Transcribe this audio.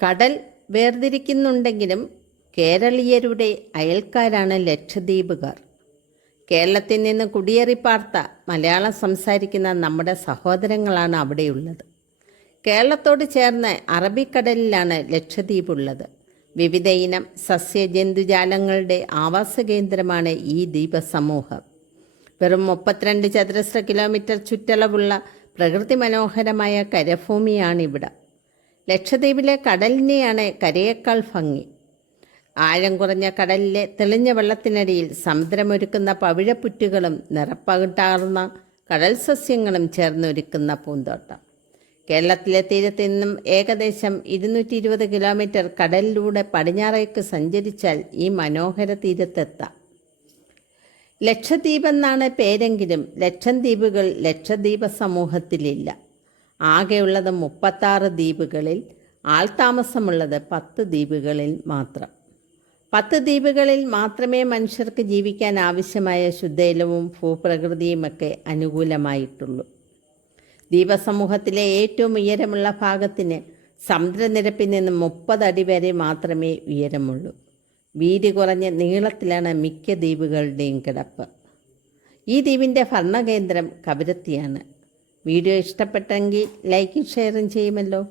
കടൽ വേർതിരിക്കുന്നുണ്ടെങ്കിലും കേരളീയരുടെ അയൽക്കാരാണ് ലക്ഷദ്വീപുകാർ. കേരളത്തിൽ നിന്ന് കുടിയേറി പാർത്ത മലയാളം സംസാരിക്കുന്ന നമ്മുടെ സഹോദരങ്ങളാണ് അവിടെയുള്ളത്. കേരളത്തോട് ചേർന്ന് അറബിക്കടലിലാണ് ലക്ഷദ്വീപ് ഉള്ളത് വിവിധ ഇനം സസ്യജന്തുജാലങ്ങളുടെ ആവാസ കേന്ദ്രമാണ് ഈ ദ്വീപസമൂഹം. വെറും മുപ്പത്തിരണ്ട് ചതുരശ്ര കിലോമീറ്റർ ചുറ്റളവുള്ള പ്രകൃതി മനോഹരമായ കരഭൂമിയാണിവിടെ ലക്ഷദ്വീപിലെ കടലിനെയാണ് കരയേക്കാൾ ഭംഗി. ആഴം കുറഞ്ഞ കടലിലെ തെളിഞ്ഞ വെള്ളത്തിനടിയിൽ സമുദ്രമൊരുക്കുന്ന പവിഴപ്പുറ്റുകളും നിറപ്പകിട്ടാർന്ന കടൽ സസ്യങ്ങളും ചേർന്നൊരുക്കുന്ന പൂന്തോട്ടം. കേരളത്തിലെ തീരത്ത് നിന്നും ഏകദേശം ഇരുന്നൂറ്റി ഇരുപത് കിലോമീറ്റർ കടലിലൂടെ പടിഞ്ഞാറേക്ക് സഞ്ചരിച്ചാൽ ഈ മനോഹര തീരത്തെത്താം. ലക്ഷദ്വീപ് എന്നാണ് പേരെങ്കിലും ലക്ഷദ്വീപുകൾ ലക്ഷദ്വീപ സമൂഹത്തിലില്ല ആകെയുള്ളത് മുപ്പത്താറ് ദ്വീപുകളിൽ ആൾതാമസമുള്ളത് പത്ത് ദ്വീപുകളിൽ മാത്രം. പത്ത് ദ്വീപുകളിൽ മാത്രമേ മനുഷ്യർക്ക് ജീവിക്കാൻ ആവശ്യമായ ശുദ്ധജലവും ഭൂപ്രകൃതിയുമൊക്കെ അനുകൂലമായിട്ടുള്ളൂ. ദ്വീപസമൂഹത്തിലെ ഏറ്റവും ഉയരമുള്ള ഭാഗത്തിന് സമുദ്രനിരപ്പിൽ നിന്ന് മുപ്പതടി വരെ മാത്രമേ ഉയരമുള്ളൂ. വീതി കുറഞ്ഞ നീളത്തിലാണ് മിക്ക ദ്വീപുകളുടെയും കിടപ്പ്. ഈ ദ്വീപിന്റെ ഭരണകേന്ദ്രം കവരത്തിയാണ് വീഡിയോ ഇഷ്ടപ്പെട്ടെങ്കിൽ ലൈക്കും ഷെയറും ചെയ്യുമല്ലോ